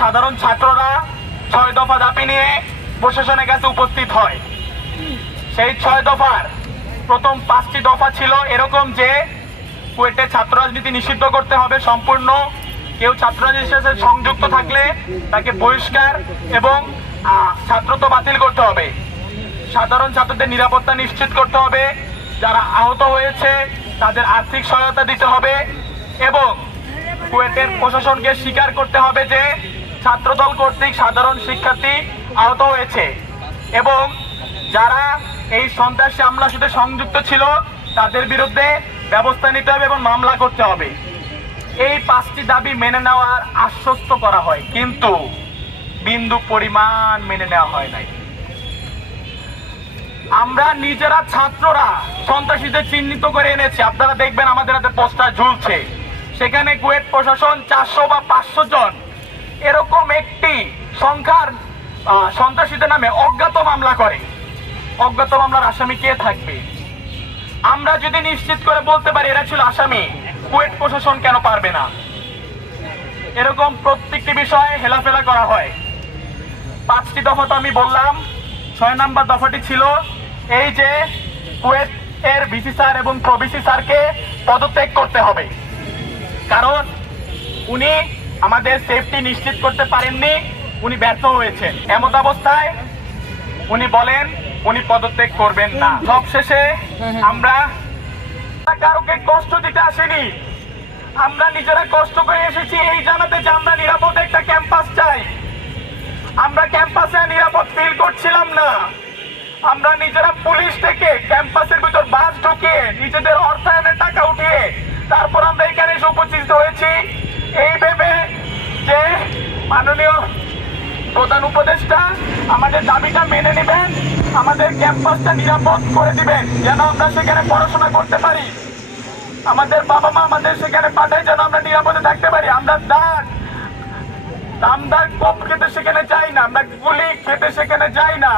সাধারণ ছাত্ররা ৬ দফা দাবি নিয়ে প্রশাসনের কাছে উপস্থিত হয়। সেই ৬ দফার প্রথম ৫টি দফা ছিল এরকম যে কুয়েটে ছাত্র রাজনীতি নিষিদ্ধ করতে হবে সম্পূর্ণ, কেউ ছাত্র রাজনীতির সাথে সংযুক্ত থাকলে তাকে বহিষ্কার এবং ছাত্রত্ব বাতিল করতে হবে, সাধারণ ছাত্রদের নিরাপত্তা নিশ্চিত করতে হবে, যারা আহত হয়েছে তাদের আর্থিক সহায়তা দিতে হবে এবং কুয়েটের প্রশাসনকে স্বীকার করতে হবে যে ছাত্রদল কর্তৃক সাধারণ শিক্ষার্থী আহত হয়েছে এবং যারা এই সন্ত্রাসী হামলার সাথে সংযুক্ত ছিল তাদের বিরুদ্ধে ব্যবস্থা নিতে হবে এবং মামলা করতে হবে। এই 5টি দাবি মেনে নেওয়ার আশ্বস্ত করা হয়, কিন্তু বিন্দু পরিমাণ মেনে নেওয়া হয় নাই। আমরা নিজেরা ছাত্ররা সন্ত্রাসীদের চিহ্নিত করে এনেছি, আপনারা দেখবেন আমাদের হাতে পোস্টার ঝুলছে, সেখানে কুয়েট প্রশাসন 400 বা 500 জন এরকম একটি সংখ্যার সন্ত্রাসীদের নামে অজ্ঞাত মামলা করে। অজ্ঞাত মামলার আসামি কে থাকবে? আমরা যদি নিশ্চিত করে বলতে পারি এরা ছিল আসামি, কুয়েট প্রশাসন কেন পারবে না? এরকম প্রত্যেকটি বিষয়ে হেলাফেলা করা হয়। 5টি দফা তো আমি বললাম, 6 নম্বর দফাটি ছিল এই যে কুয়েট এর ভিসি স্যার এবং প্রভিসি স্যারকে পদত্যাগ করতে হবে, কারণ উনি আমাদের সেফটি নিশ্চিত করতে পারেননি, উনি ব্যর্থ হয়েছেন। এমত অবস্থায় উনি বলেন উনি পদত্যাগ করবেন না। সবশেষে আমরা কারোকে কষ্ট দিতে আসেনি, আমরা নিজেরা কষ্ট করে এসেছি এই জানাতে যে আমরা নিরাপদ একটা ক্যাম্পাস চাই। আমরা ক্যাম্পাসে নিরাপদ ফিল করছিলাম না, আমরা নিজেরা পুলিশ থেকে ক্যাম্পাসের ভিতর বাস ঢুকিয়ে নিজেদের অর্থায়নের টাকা উঠিয়ে তারপর আমরা এখানে এসে উপস্থিত হয়েছি এই ভেবে যে মাননীয় প্রধান উপদেষ্টা আমাদের দাবিটা মেনে নেবেন, আমাদের ক্যাম্পাসটা নিরাপদ করে দিবেন যেন আমরা সেখানে পড়াশোনা করতে পারি, আমাদের বাবা মা আমাদের সেখানে পাঠায় যেন আমরা নিরাপদে থাকতে পারি। আমরা দামদার কোপ খেতে সেখানে যাই না, আমরা গুলি খেতে সেখানে যাই না।